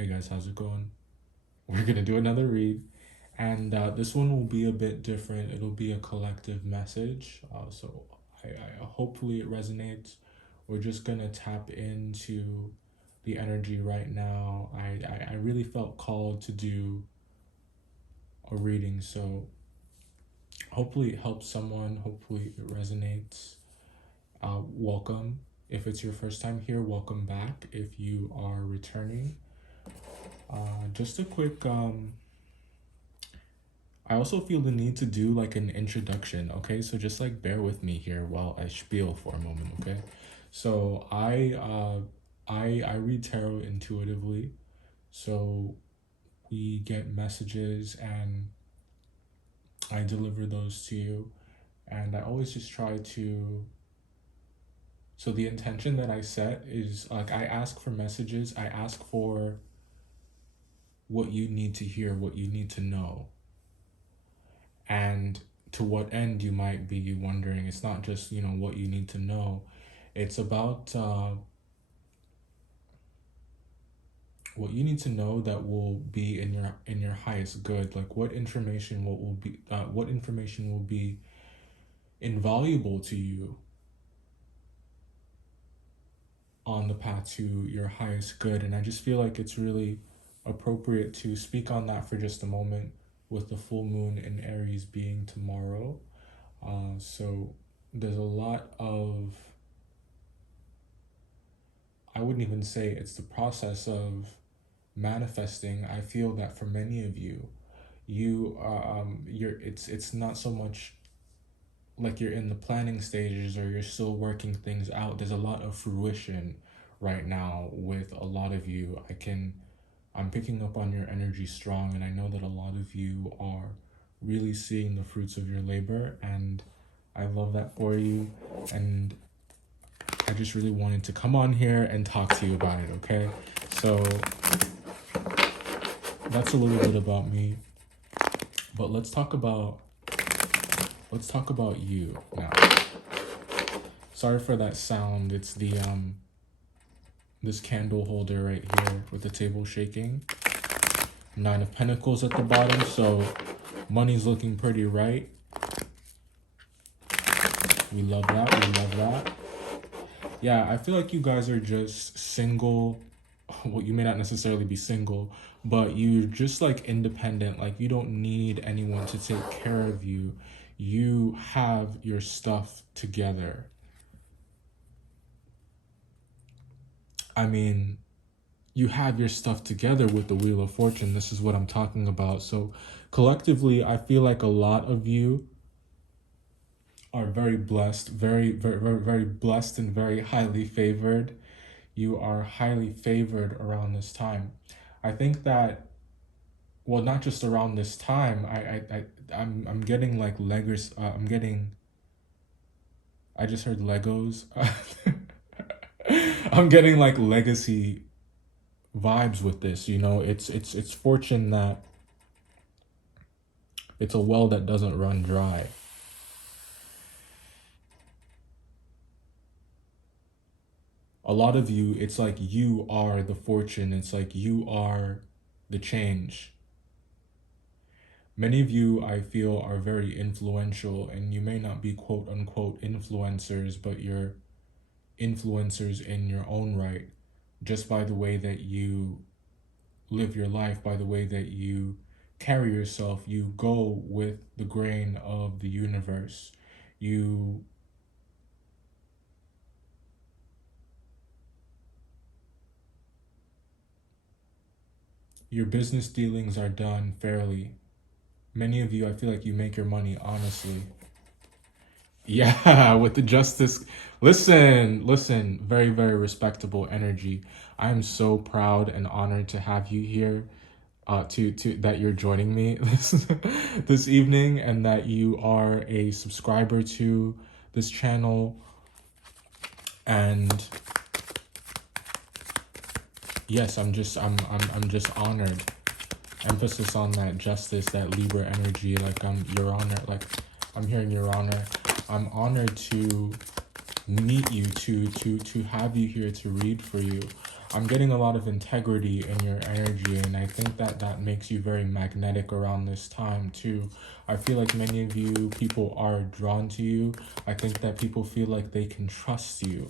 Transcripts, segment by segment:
Hey guys, how's it going? We're gonna do another read, and this one will be a bit different. It'll be a collective message. So hopefully it resonates. We're just gonna tap into the energy right now. I really felt called to do a reading, so hopefully it helps someone. Hopefully it resonates. Welcome. If it's your first time here, welcome back. If you are returning, just a quick I also feel the need to do like an introduction, okay? So just like bear with me here while I spiel for a moment, okay? So I read tarot intuitively. So we get messages and I deliver those to you, and I always just try to, so the intention that I set is like I ask for messages, I ask for what you need to hear, what you need to know. And to what end, you might be wondering. It's not just, what you need to know. It's about what you need to know that will be in your highest good. Like what information will be invaluable to you on the path to your highest good. And I just feel like it's really appropriate to speak on that for just a moment, with the full moon in Aries being tomorrow. So there's a lot of, I wouldn't even say it's the process of manifesting. I feel that for many of you, it's not so much like you're in the planning stages or you're still working things out. There's a lot of fruition right now with a lot of you. I'm picking up on your energy strong, and I know that a lot of you are really seeing the fruits of your labor, and I love that for you. And I just really wanted to come on here and talk to you about it, okay? So that's a little bit about me. But let's talk about you now. Sorry for that sound. It's the this candle holder right here with the table shaking. 9 of Pentacles at the bottom, so money's looking pretty right. We love that. We love that. Yeah, I feel like you guys are just single. Well, you may not necessarily be single, but you're just like independent. Like you don't need anyone to take care of you. You have your stuff together. I mean, you have your stuff together with the Wheel of Fortune. This is what I'm talking about. So collectively, I feel like a lot of you are very blessed, very blessed and very highly favored. You are highly favored around this time. I think that, well, not just around this time. I'm getting like Legos. I just heard Legos. I'm getting like legacy vibes with this. It's fortune that it's a well that doesn't run dry. A lot of you, it's like you are the fortune. It's like you are the change. Many of you, I feel, are very influential, and you may not be quote unquote influencers, but you're influencers in your own right, just by the way that you live your life, by the way that you carry yourself. You go with the grain of the universe. You your business dealings are done fairly. Many of you, I feel like you make your money honestly. Yeah, with the justice. Listen, very respectable energy. I'm so proud and honored to have you here, to that you're joining me this evening, and that you are a subscriber to this channel. And yes, I'm just honored. Emphasis on that justice, that Libra energy. Like Your Honor. Like I'm hearing Your Honor. I'm honored to meet you, to have you here to read for you. I'm getting a lot of integrity in your energy, and I think that that makes you very magnetic around this time too. I feel like many of you people are drawn to you. I think that people feel like they can trust you.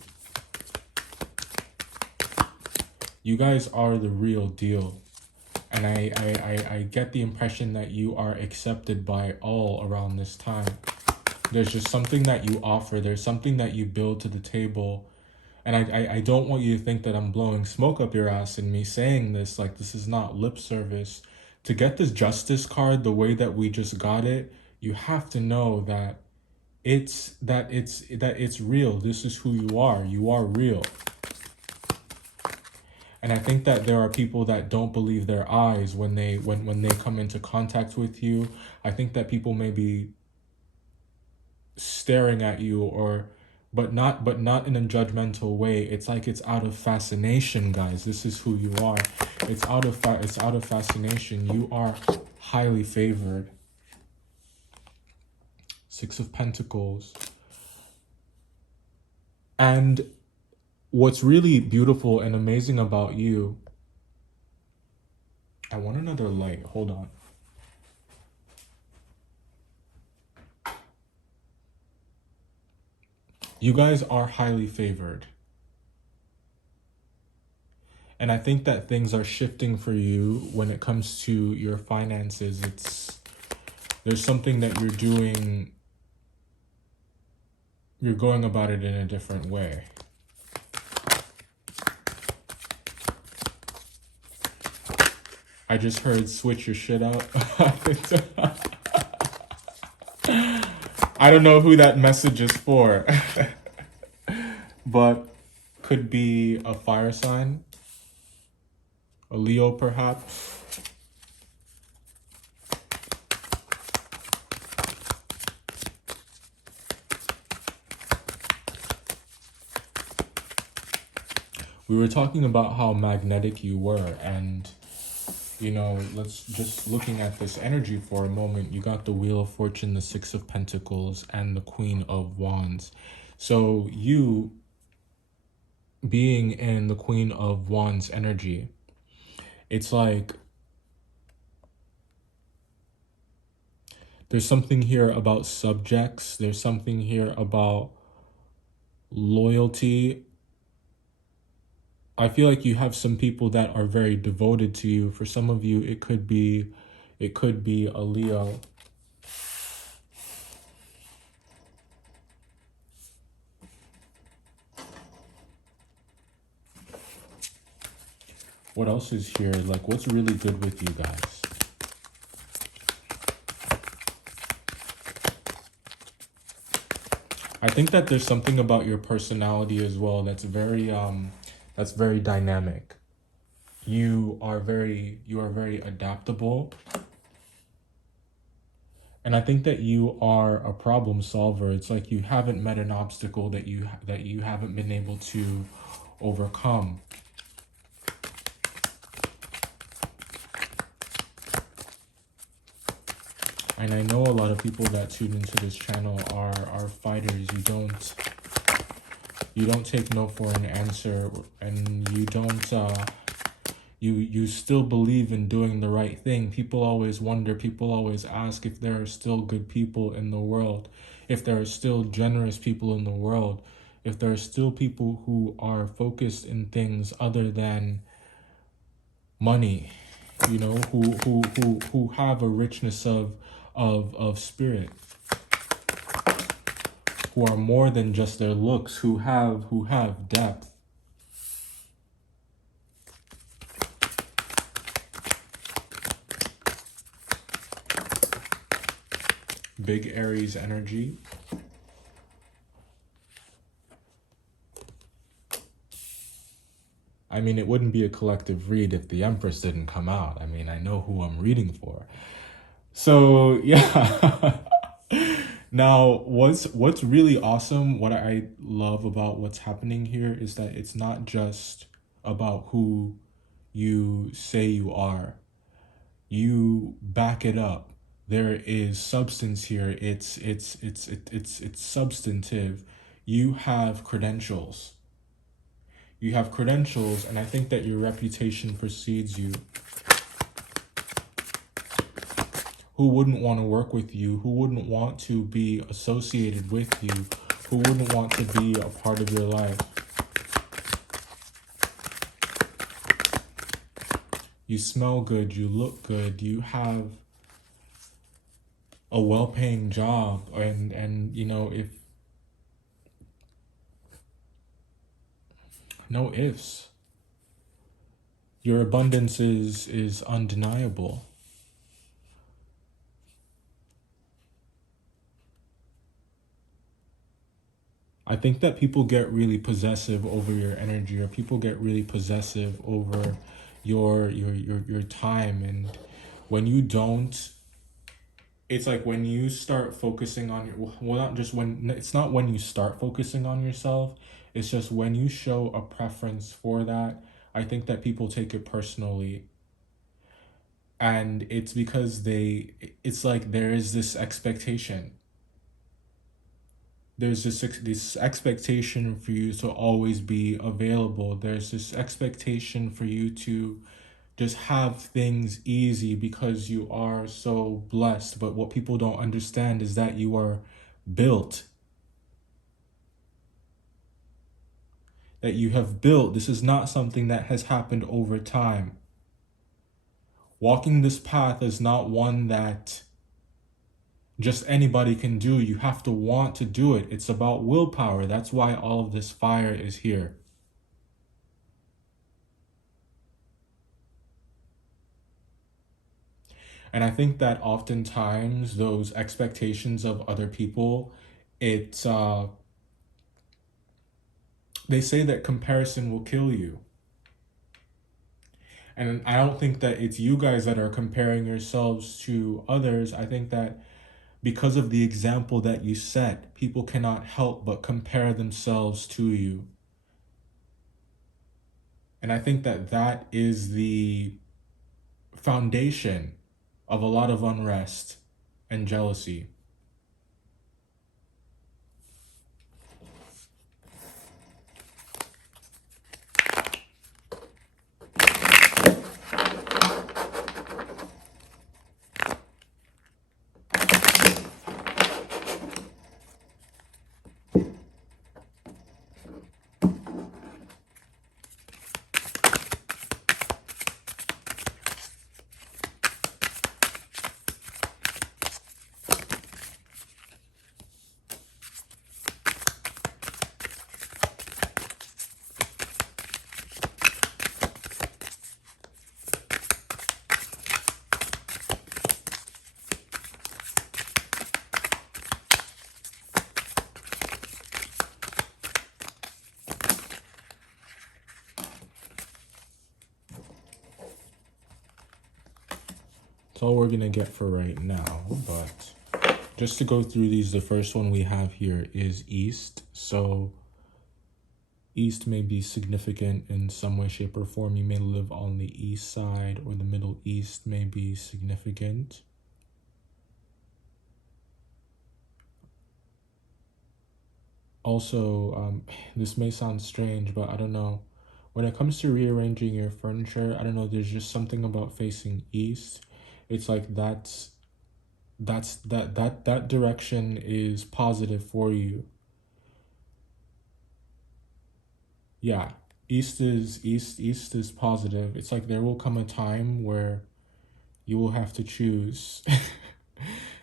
You guys are the real deal. And I get the impression that you are accepted by all around this time. There's just something that you offer. There's something that you build to the table. And I don't want you to think that I'm blowing smoke up your ass in me saying this. Like, this is not lip service. To get this justice card the way that we just got it, you have to know that it's real. This is who you are. You are real. And I think that there are people that don't believe their eyes when they come into contact with you. I think that people may be staring at you, or but not in a judgmental way. It's like it's out of fascination, guys. This is who you are. It's out of fascination. You are highly favored. Six of Pentacles. And what's really beautiful and amazing about you, I want another light. Hold on. You guys are highly favored. And I think that things are shifting for you when it comes to your finances. There's something that you're doing, you're going about it in a different way. I just heard switch your shit up. I don't know who that message is for. But could be a fire sign, a Leo perhaps. We were talking about how magnetic you were, and you know, let's just looking at this energy for a moment. You got the Wheel of Fortune, the Six of Pentacles, and the Queen of Wands. So you being in the Queen of Wands energy, it's like there's something here about subjects. There's something here about loyalty. I feel like you have some people that are very devoted to you. For some of you, it could be a Leo. What else is here? Like, what's really good with you guys? I think that there's something about your personality as well that's very dynamic. You are very adaptable. And I think that you are a problem solver. It's like you haven't met an obstacle that you haven't been able to overcome. And I know a lot of people that tune into this channel are fighters. You don't take no for an answer, and you don't you still believe in doing the right thing. People always wonder, people always ask if there are still good people in the world, if there are still generous people in the world, if there are still people who are focused in things other than money, you know, who have a richness of spirit, who are more than just their looks, who have depth. Big Aries energy. I mean, it wouldn't be a collective read if the Empress didn't come out. I mean, I know who I'm reading for. So, yeah. Now, what's really awesome, what I love about what's happening here is that it's not just about who you say you are. You back it up. There is substance here. It's substantive. You have credentials. You have credentials, and I think that your reputation precedes you. Who wouldn't want to work with you? Who wouldn't want to be associated with you? Who wouldn't want to be a part of your life? You smell good, you look good, you have a well-paying job, and you know, if no ifs. Your abundance is undeniable. I think that people get really possessive over your energy, or people get really possessive over your time, and when you don't, it's like when you start focusing on your, well, not just when, it's not when you start focusing on yourself, it's just when you show a preference for that. I think that people take it personally, and it's because it's like there is this expectation, there's this expectation for you to always be available. There's this expectation for you to just have things easy because you are so blessed. But what people don't understand is that you are built, that you have built. This is not something that has happened over time. Walking this path is not one that just anybody can do. You have to want to do it. It's about willpower. That's why all of this fire is here. And I think that oftentimes those expectations of other people, it's they say that comparison will kill you. And I don't think that it's you guys that are comparing yourselves to others. I think that because of the example that you set, people cannot help but compare themselves to you. And I think that that is the foundation of a lot of unrest and jealousy. That's all we're going to get for right now. But just to go through these, the first one we have here is East. So East may be significant in some way, shape, or form. You may live on the East side, or the Middle East may be significant. Also, this may sound strange, but I don't know. When it comes to rearranging your furniture, I don't know, there's just something about facing east. It's like that direction is positive for you. Yeah. East is positive. It's like there will come a time where you will have to choose.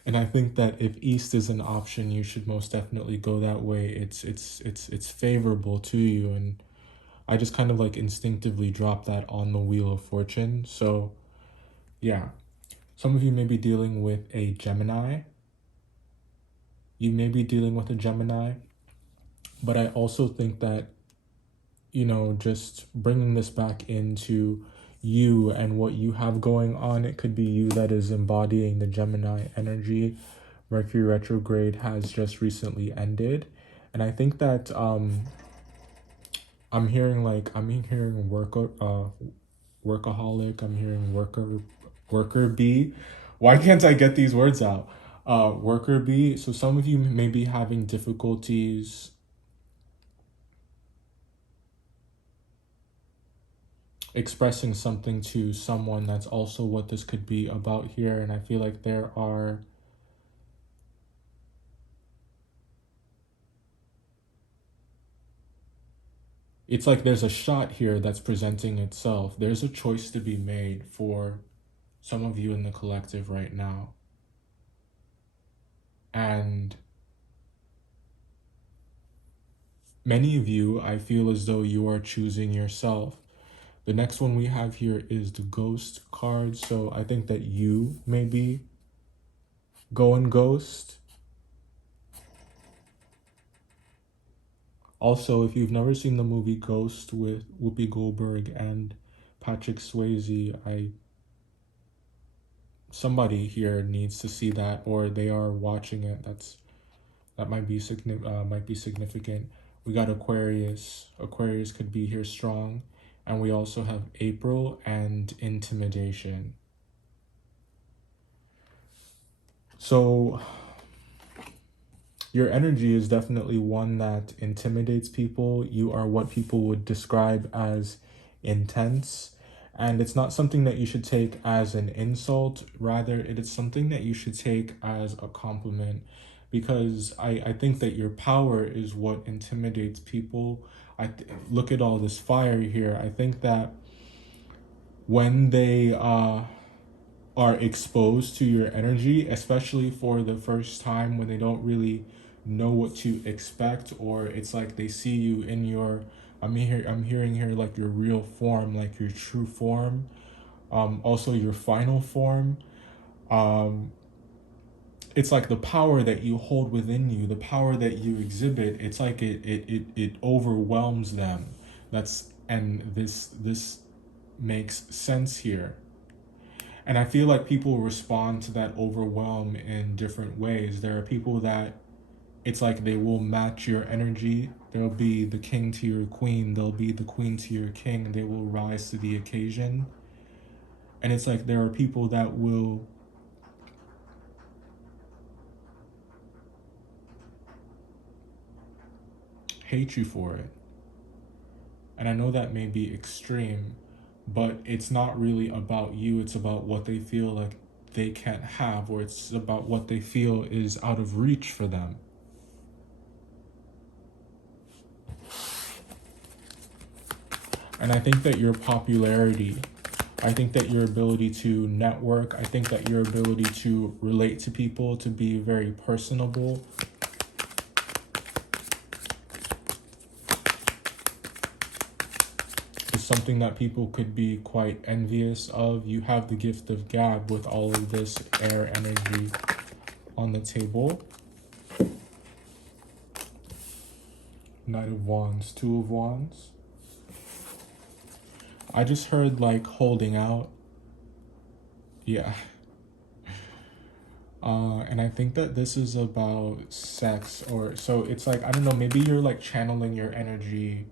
And I think that if East is an option, you should most definitely go that way. It's favorable to you, and I just kind of like instinctively drop that on the wheel of fortune. So, yeah. Some of you may be dealing with a Gemini. You may be dealing with a Gemini, but I also think that, you know, just bringing this back into you and what you have going on, it could be you that is embodying the Gemini energy. Mercury retrograde has just recently ended, and I think that I'm hearing workaholic, I'm hearing worker bee. Why can't I get these words out? Worker bee. So some of you may be having difficulties expressing something to someone. That's also what this could be about here. And I feel like it's like there's a shot here that's presenting itself. There's a choice to be made for some of you in the collective right now. And many of you, I feel as though you are choosing yourself. The next one we have here is the ghost card. So I think that you may be going ghost. Also, if you've never seen the movie Ghost with Whoopi Goldberg and Patrick Swayze, somebody here needs to see that, or they are watching it. That might be significant. We got Aquarius. Aquarius could be here strong, and we also have April and intimidation. So your energy is definitely one that intimidates people. You are what people would describe as intense. And it's not something that you should take as an insult. Rather, it is something that you should take as a compliment. Because I think that your power is what intimidates people. Look at all this fire here. I think that when they are exposed to your energy, especially for the first time when they don't really know what to expect, or it's like they see you in your I'm hearing here like your real form, like your true form, also your final form. Um it's like the power that you hold within you, the power that you exhibit, it's like it overwhelms them. This makes sense here. And I feel like people respond to that overwhelm in different ways. There are people that it's like they will match your energy. They'll be the king to your queen, they'll be the queen to your king, they will rise to the occasion. And it's like there are people that will hate you for it. And I know that may be extreme, but it's not really about you, it's about what they feel like they can't have, or it's about what they feel is out of reach for them. And I think that your popularity, I think that your ability to network, I think that your ability to relate to people, to be very personable, is something that people could be quite envious of. You have the gift of gab with all of this air energy on the table. Knight of Wands, Two of Wands. I just heard like holding out. Yeah. And I think that this is about sex, or so it's like, I don't know, maybe you're like channeling your energy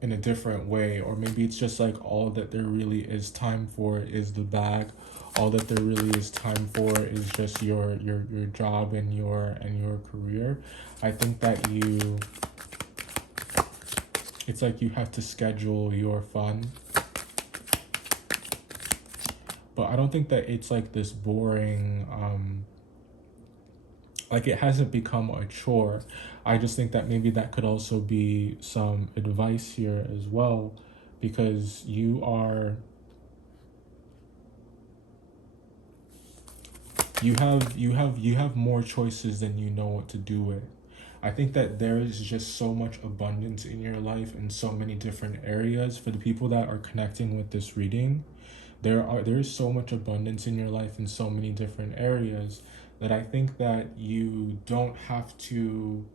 in a different way, or maybe it's just like all that there really is time for is the bag. All that there really is time for is just your job and your career. I think that it's like you have to schedule your fun. But I don't think that it's like this boring, like it hasn't become a chore. I just think that maybe that could also be some advice here as well, because you have more choices than you know what to do with. I think that there is just so much abundance in your life in so many different areas. For the people that are connecting with this reading, there is so much abundance in your life in so many different areas that I think that you don't have to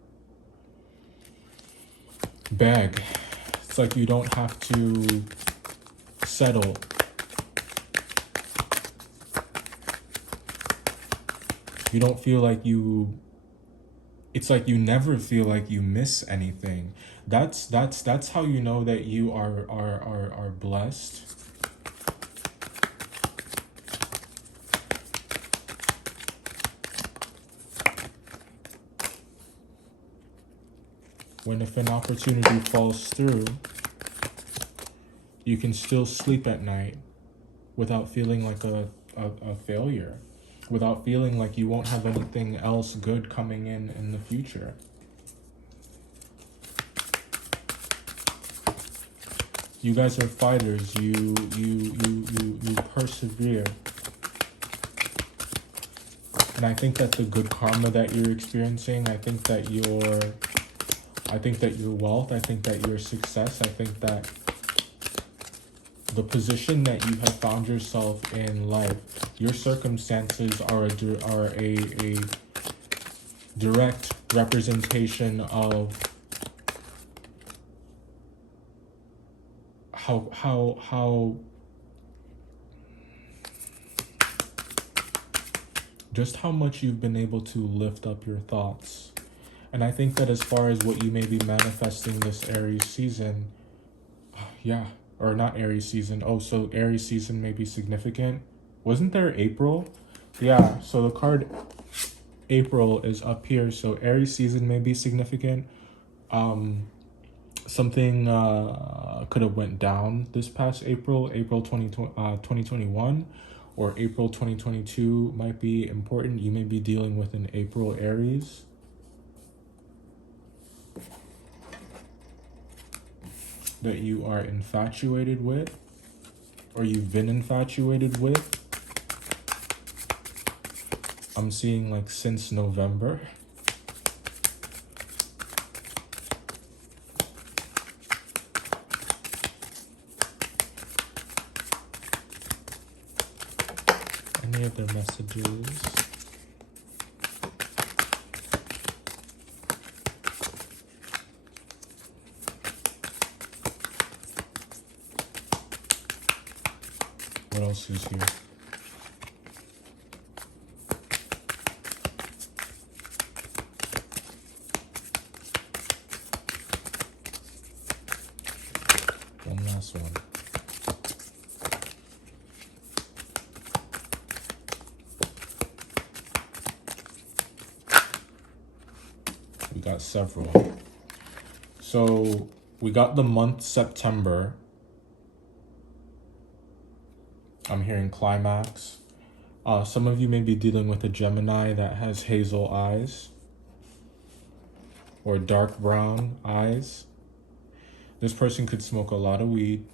beg. It's like you don't have to settle. You don't feel like it's like you never feel like you miss anything. That's how you know that you are blessed. When if an opportunity falls through, You can still sleep at night without feeling like a failure, without feeling like you won't have anything else good coming in the future. You guys are fighters. You persevere. And I think that the good karma that you're experiencing, I think that your wealth, I think that your success, I think that the position that you have found yourself in life, your circumstances are a direct representation of how just how much you've been able to lift up your thoughts. And I think that as far as what you may be manifesting this Aries season, yeah, or not Aries season. Oh, so Aries season may be significant. Wasn't there April? Yeah, so the card April is up here, so Aries season may be significant. Something could have went down this past April 2021, or April 2022 might be important. You may be dealing with an April Aries. That you are infatuated with, or you've been infatuated with. I'm seeing like since November. Any other messages? What else is here? One last one. We got several. So we got the month September. I'm hearing climax. Some of you may be dealing with a Gemini that has hazel eyes or dark brown eyes. This person could smoke a lot of weed.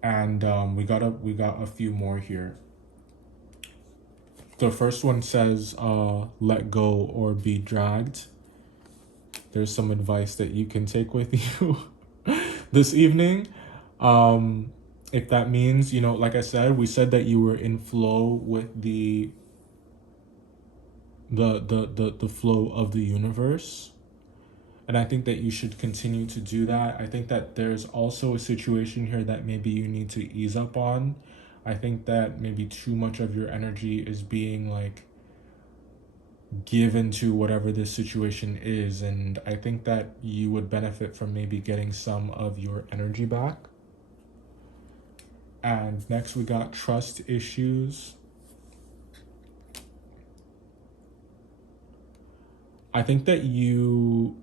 And we got a few more here. The first one says, let go or be dragged. There's some advice that you can take with you this evening. If that means, like I said, we said that you were in flow with the flow of the universe. And I think that you should continue to do that. I think that there's also a situation here that maybe you need to ease up on. I think that maybe too much of your energy is being like given to whatever this situation is. And I think that you would benefit from maybe getting some of your energy back. And next we got trust issues. I think that you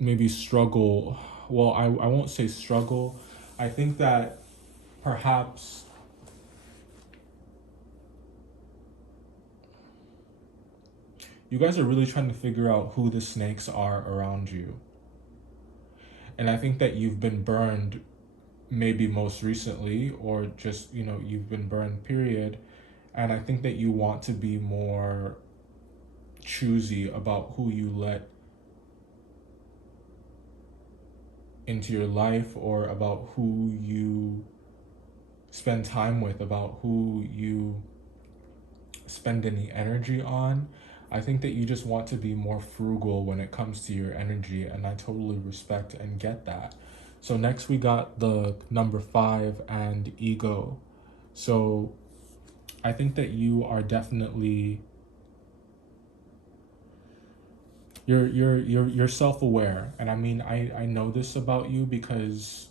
maybe struggle. Well, I won't say struggle. I think that perhaps you guys are really trying to figure out who the snakes are around you. And I think that you've been burned maybe most recently, or just, you've been burned, period. And I think that you want to be more choosy about who you let into your life, or about who you spend time with, about who you spend any energy on. I think that you just want to be more frugal when it comes to your energy, and I totally respect and get that. So next we got the number 5 and ego. So I think that you are definitely you're self-aware. And I mean, I know this about you because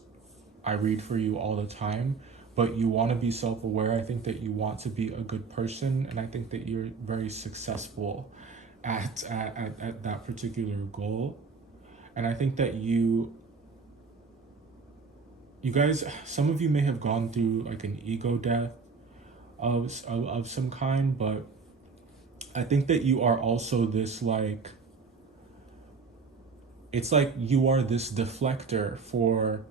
I read for you all the time, but you want to be self-aware. I think that you want to be a good person, and I think that you're very successful at that particular goal. And I think that you you guys, some of you may have gone through like an ego death of some kind, but I think that you are also this like, it's like you are this deflector for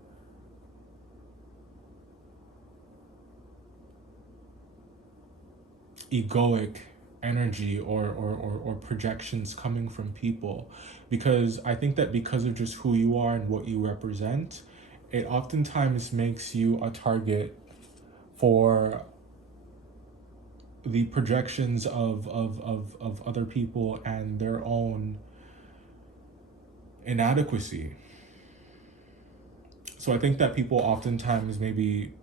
egoic energy or projections coming from people, because I think that because of just who you are and what you represent, it oftentimes makes you a target for the projections of other people and their own inadequacy. So I think that people oftentimes maybe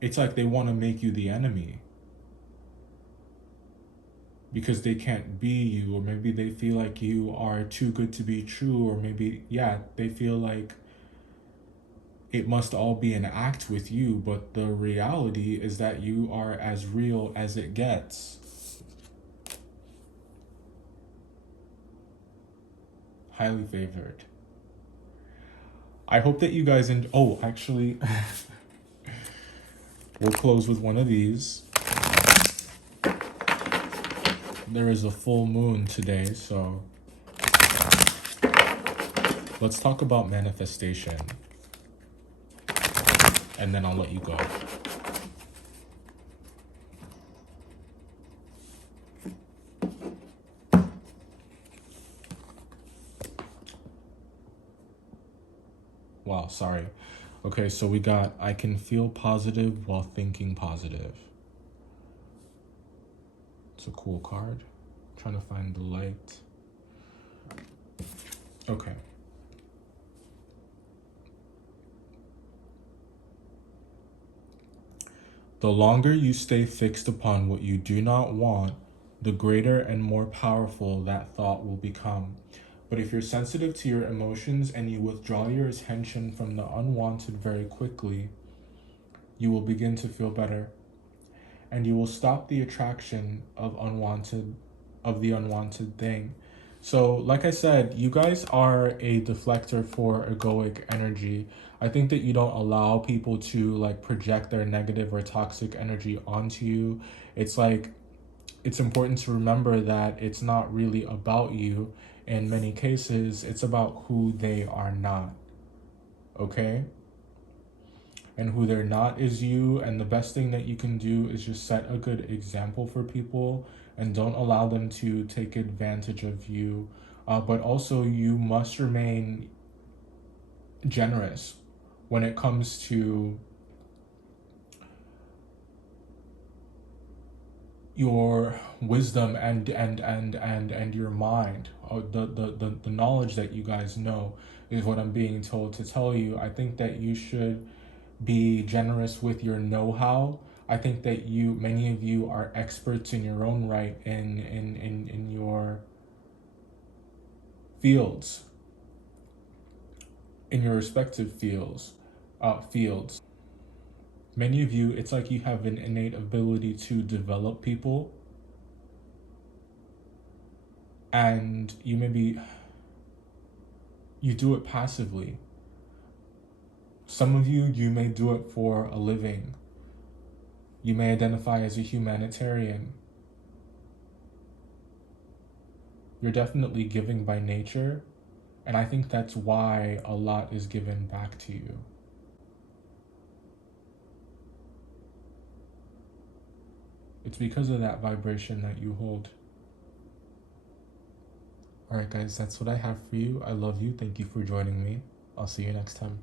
it's like they want to make you the enemy because they can't be you, or maybe they feel like you are too good to be true, or maybe, yeah, they feel like it must all be an act with you, but the reality is that you are as real as it gets. Highly favored. I hope that you guys oh, actually, we'll close with one of these. There is a full moon today, so let's talk about manifestation, and then I'll let you go. Wow, sorry. Okay, so we got I can feel positive while thinking positive. It's a cool card. I'm trying to find the light. Okay. The longer you stay fixed upon what you do not want, the greater and more powerful that thought will become. But if you're sensitive to your emotions and you withdraw your attention from the unwanted very quickly, you will begin to feel better, and you will stop the attraction of the unwanted thing. So, like I said, you guys are a deflector for egoic energy. I think that you don't allow people to like project their negative or toxic energy onto you. It's like it's important to remember that it's not really about you. In many cases, it's about who they are not. Okay? And who they're not is you. And the best thing that you can do is just set a good example for people and don't allow them to take advantage of you. But also, you must remain generous when it comes to your wisdom and your mind. The knowledge that you guys know is what I'm being told to tell you. I think that you should be generous with your know-how. I think that many of you are experts in your own right in your fields, in your respective fields. Many of you, it's like you have an innate ability to develop people, and you do it passively. Some of you, you may do it for a living. You may identify as a humanitarian. You're definitely giving by nature, and I think that's why a lot is given back to you. It's because of that vibration that you hold. Alright, guys, that's what I have for you. I love you. Thank you for joining me. I'll see you next time.